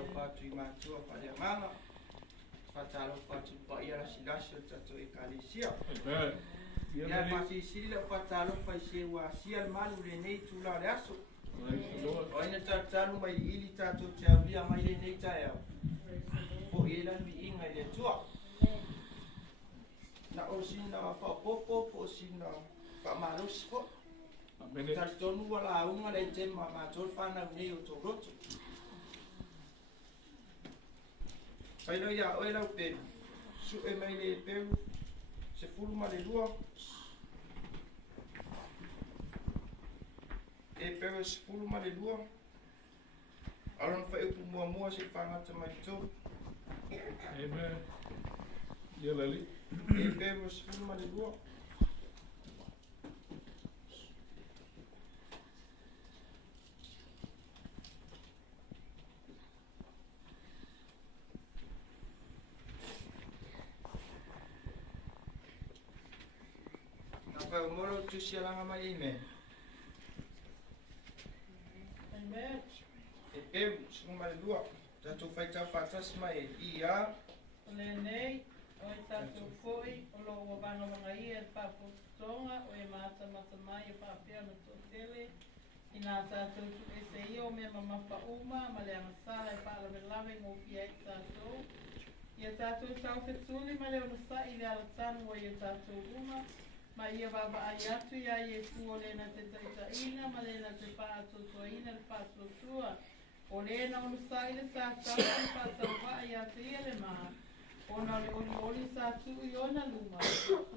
talo fatu I mātua whare manga. Whatalo fatu pa ia rasi o tato e kalisia. Ia pasi sila whatalo fai se wa sia malu le nei tula le aso. O ina talo mai ili tato te aulia mai le nei tae au. Po ila mi inga le tua. Na o sina wha popo po sina wha marosi po. Tartonu wala unga le te mātol whana nei o tō roto. Whaino ia oe lau peru. Su e mai le peru. Se furu ma le lua. E peru se furu ma le lua. Alon wha upu mua se whangata mai tō. Amen. Ia lali. E peru se furu ma le lua. Napa umolo tu sialanga mai amen. Amen. E peru se furu ma le lua. Tatu whai tau whatas mai ia. Ole nei, o e tātou foi, o lo o wano mga ia e whapotonga, o e mata mai e whapea no tō tele. I nā tātou tu e se io me mamawha uma, ma le amasala e whaalawe lawe ngō pia i tātou. Ia tātou tau te tūli, ma le ona sa I le alatanu o ia tātou uma. Ma ia wawa ai atu ia Iesu o lena te taitaina, ma lena te whaatotoina le whaatotua. O lena ona sa I le tātou, I whaatau ai atu ia le maa. Ona le oli sa tu I ona luma.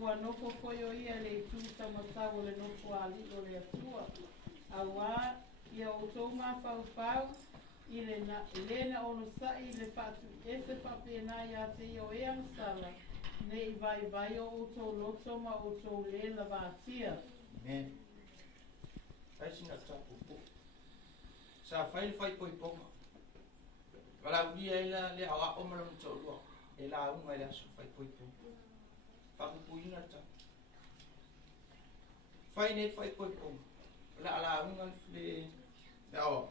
Ua noko koyo ia le tu tamatau o le noko ali o le atua. Awa, ia o tō mā whau I lena ono sa I le patu ese papena ia te I o e amsala. Nei vai o tō loto ma o tō lela vātia. Amen. Taisina tapu po. Sa whai poi ponga. Wala uia ila le awa o malam tō lua. E la unga ila su whai poi ponga. Whakupuina ta. Whai ne whai poi ponga. La ala unga le awa.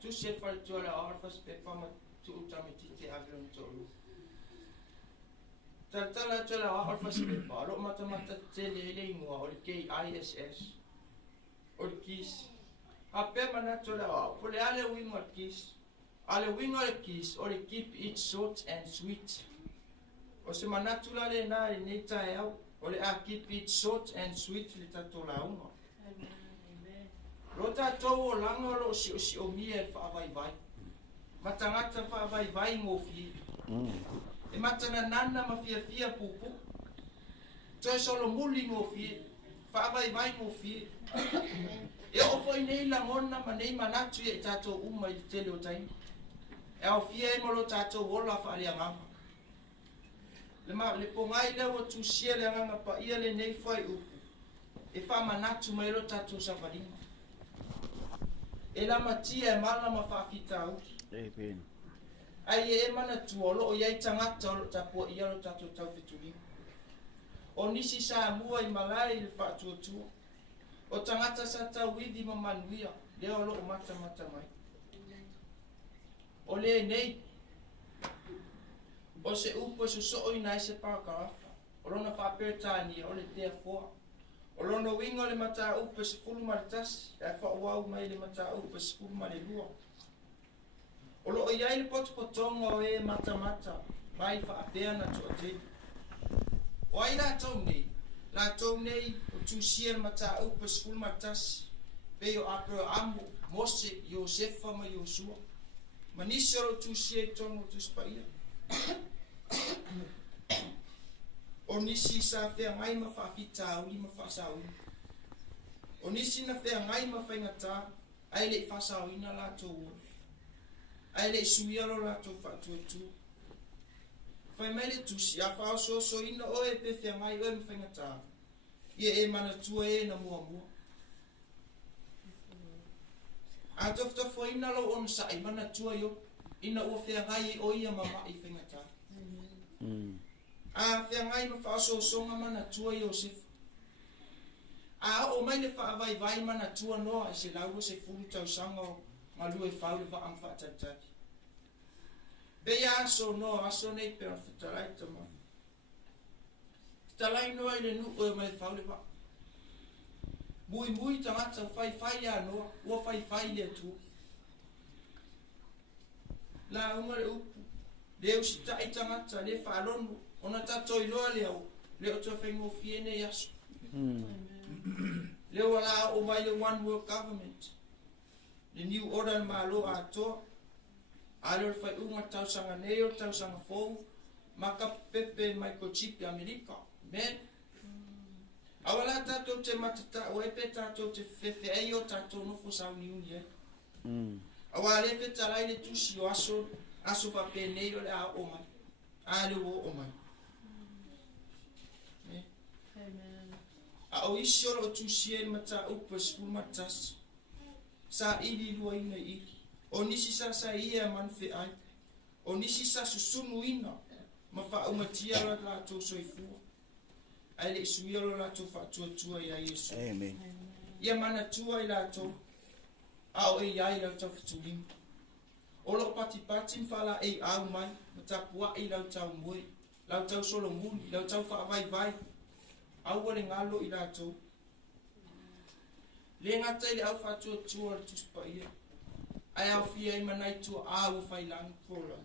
Tu se whai tua la awa whas pepa ma tu utami tite avion tō lua. Tala tala awa whas pepa. Alo mata te le ingua o le KISS. O le kis. A pema na tala awa. Po le ale winga le kis. Ale winga le kis. O le keep it short and sweet. O se manatula le na le neta e au. O le a keep it short and sweet le tatola unga. Lo tatou o langa lo si o mia e whaavai. Matangata whaavai ngō fi. E matana nana ma fia pupu. Toi solo muli ngō fi. Whaavai ngō fi. E ofo I nei langona ma nei manatu e tatou uma I tele o taimi. E au fia e molo tatou wola whaale anganga. Le pongai le o tu sia le anganga pa ia le nei whai upu. E wha manatu mai lo tatou savarima. E la matia e mana ma whaafita au. Amen. Ai e mana tuolo o iai tangata o tapua ia lo tatou tau fituli. O nisi sa mua I malai le whaatuatua. O tangata sa tau widi ma manuia. Leo lo o mata mai. O le nei. O se upo se so o inai se pakarafa. O lona whaperetani o le tea fua. O lona winga le mata upe se fulu ma le tasi. E whaawau mai le mata upe se fulu ma le lua. O lo o iai le potopotonga o e mata. Mai whaapea na to te. O ai la tau nei. La tau nei o tusia le mata upe se fulu ma le tasi. Pe o Abraham, Mose, Iosefa ma Iosua. Manisa o tusia I tongo tu spaia. O nisi sa fea ngai ma whaafita auli ma whaasawina. O nisi na fea ngai ma whaingata, ai le whaasawina la tō. Ai le suialo la tō whaatuatua. Whai mai le tusi, a whao so ina o e pe fea ngai o e ma whaingata. Ia e manatua e na mua. A tofo ina lo on sa I manatua yo, ina ua fea ngai o ia mama I whaingata. A fea ngai ma whaaso songa mana tua Iosef. A o mai le whaavai mana tua noa se laua se furu tau sanga o malua e whau le wa am whaatatati. Pe ia so no aso nei pe on fitalai tama. Fitalai no ai le nu o mai faule va. Mui tangata fai ya no, ua fai le tu. La umare upu. Le usita i tangata le whaalonu. Ona tato i loa leo. Leo tua whaingo fiene yasu. Leo ala o mai le one world government. Le new order ma lo atoa. Ale fai unga tausanga neo, tausanga fou. Maka pepe microchip Amerika. Men. Awala tato te matata o epe tato te fefe eio tato nofo sauni unie. Awale fe talai le tusi o aso pape neiro le a omai. A le o omai. A o isi o tusi e mata upes fu matas. Sa ili lua ina ili. O nisi sa ia manfe ai. O nisi sa susunu ina. Ma fa umatia la to soifua. Ai le suia lo la to fa tua ia Yesu. Amen. Ia mana tua i la to. Au e ai la to fitulim. O lo pati mfala e au mai. Mata pua i la tau mui. La tau solo muni. La tau fa vai. Au wale ngalo i la to. Le ngata i le au fa tua tuspa ia. Ai au fia i manai tua au fai lang kola.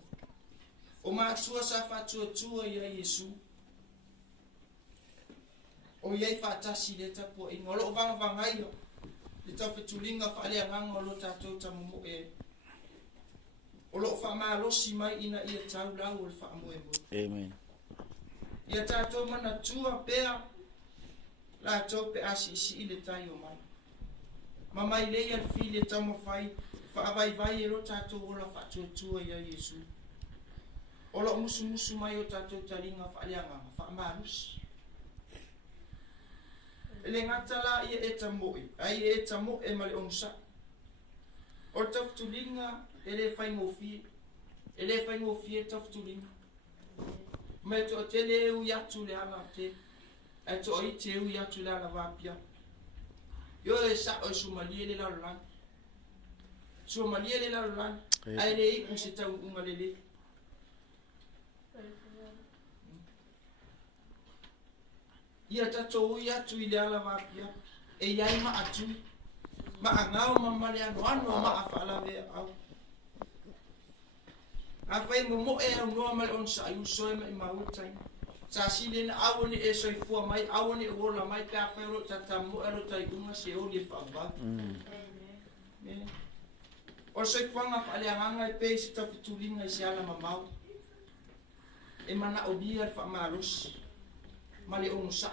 O maa tua sa fa tua ia Yesu. O iei whaatasi le tapo i ngolo o vanga ia. Le tau whetulinga whaalea nganga o lo tātou tamumo e. O lo whaamalosi mai ina ia tau lau o le whaamoe. Amen. Ia tātou mana tua pea. La tau pe asi isi i le tai o mai. Ma mai leia le fi le tamo whai. Whaavai e lo tātou o la whatua ia Yesu. O lo musu mai o tātou taringa whaalea nganga. Whaamalosi. Le ngatala ia e tamoi, ai e tamo e male onsa. O taftulinga ele fai ngofie. Ele fai ngofie taftulinga. Me to tele u yatu le ala te. E to i te u yatu le ala vapia. Yo e sa o Somalia le lalan. Somalia le lalan. Ai le i kusita unga lele. Ia tatou ia tu i le ala vapia. E iai ma atu. Ma angau ma male ano ma afalave au. A fai mo e au noa male on sa iu soe ma i mautai. Sa sile na awoni e soifua mai, awoni e wola mai, pe a fai ro tatamu e ro tai unga se o li whaaba. O soifuanga whaale anganga e pe si tawhitulinga i se ala mamau. E mana o bia e whaamarosi. Male o sa.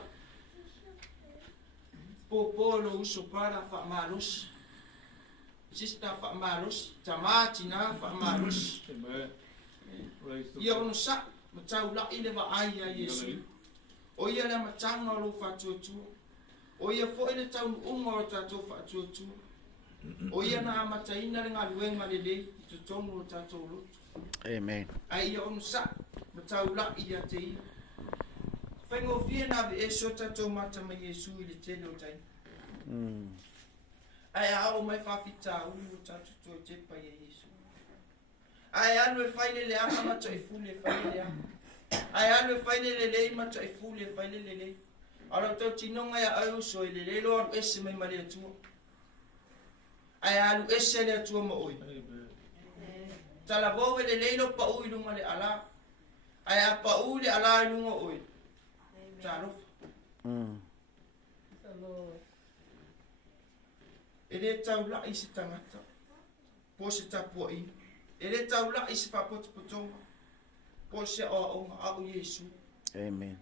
Popolo uso para fa malos. Sista fa malos, tamati na fa malos. Amen. Ia ono sa, matau la ile va ai a Yesu. O ia le matanga lo fa tutu. O ia fo ile tau unga o tatou fa tutu. O ia na mataina le ngaluenga le le tutongo o tatou lo. Amen. Ai ia ono sa, matau la ia te ia. Whaingo fia na e so tatou mata mai Yesu i le tele o tai. Ai ao mai whawhita unu o tatou tō te pai e Yesu. Ai anu e whaile le ama mata e fule e whaile le ama. Ai anu e whaile le le mata e fule e whaile le le. Alo tau tinonga ya au so i le le lo aru ese mai mare atua. Ai alu ese le atua ma oi. Tala vau e le leilo pa ui lunga le ala. Ai a pa ui le ala i lunga oi. Tarofa. Ele tau la i se tangata. Po se tapua ina. Ele tau la i se whapotopotonga. Po se o aonga au Yesu. Amen.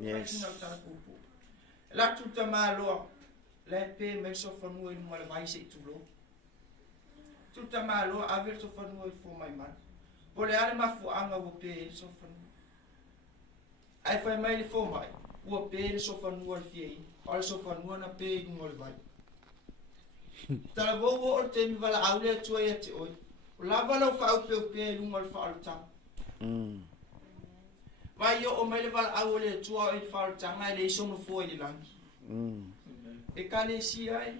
Yes. La tuta maloa. La pe me so fanua i lunga le vai se i tulo. Tuta maloa aver so fanua i fo mai man. Po le ale mafu anga wo pe so fanua. Ai fai mai le fo mai. Ua pe le so fanua le fie i. Ole so fanua na pe i lunga le vai. Tala vovo o te mi wala aule atua ia te oi. O lava lau whau pe o pe i lunga le whaalu tanga. Vai o mai le wala aule atua o i whaalu tanga i le isonga fo i le langi. E ka le si ai.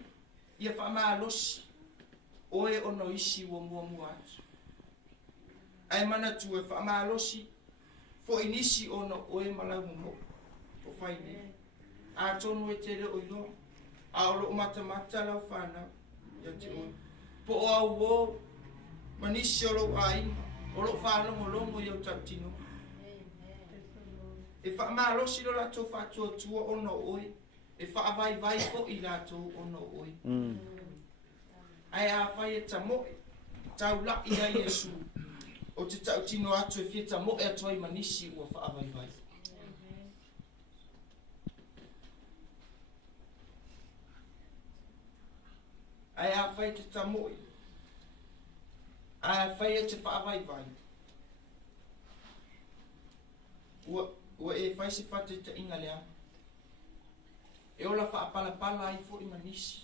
Ia wha maa losi. Oe ono isi ua mua mua atu. ai mana tu e whaamalosi fo inisi ono oe malau mo o whaine a tonu e te reo ilo a oro mata lau whanau ia te oe po o au o manisi oro ai oro whanau longo i au tau tino e whaamalosi lo lato whatua tua ono oe e whaavai fo i lato ono oe ai a whai e tamoe tau la i ai Yesu o te tau tino atu e fia tamoe atu ai manisi ua whaavai ai a whai te tamoe a whai e te whaavai ua e whai se whate te inga lea e ola whaapala ai fo i manisi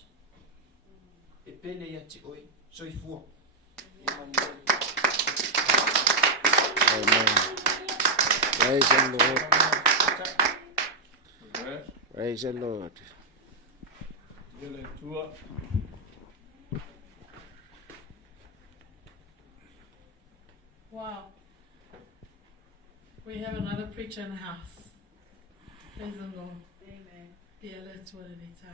e pele ia te oe soifua Amen. Praise the Lord. Praise the Lord. Ele tua. Wow. We have another preacher in the house. Praise the Lord. Amen. Yeah, that's what it is.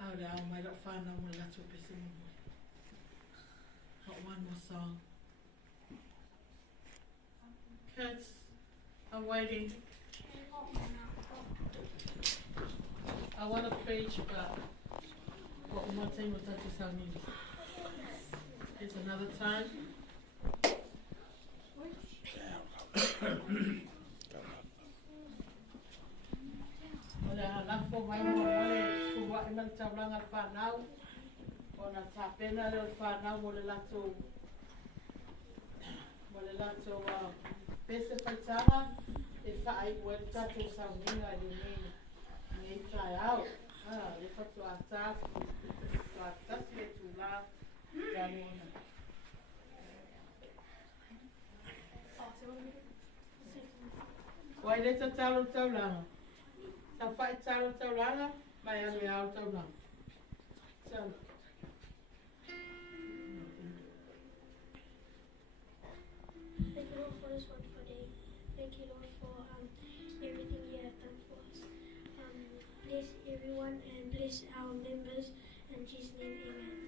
Oh, the I might not find out what that's what we sing. Got one more song. Kids, I'm waiting. I want to preach, but what one thing was that is how me. It's another time. Wala na po may mo wala kuwa iman tablang al panaw o na tapena al panaw wala lato pese paitanga e fai wala tato sa ninga ni try out e fatu atas le tula ganona wai le talo taulanga sa fai talo taulanga mai ale au taulanga talo. Thank you, Lord, for this wonderful day. Thank you, Lord, for everything you have done for us. Bless everyone and bless our members. In Jesus' name, amen.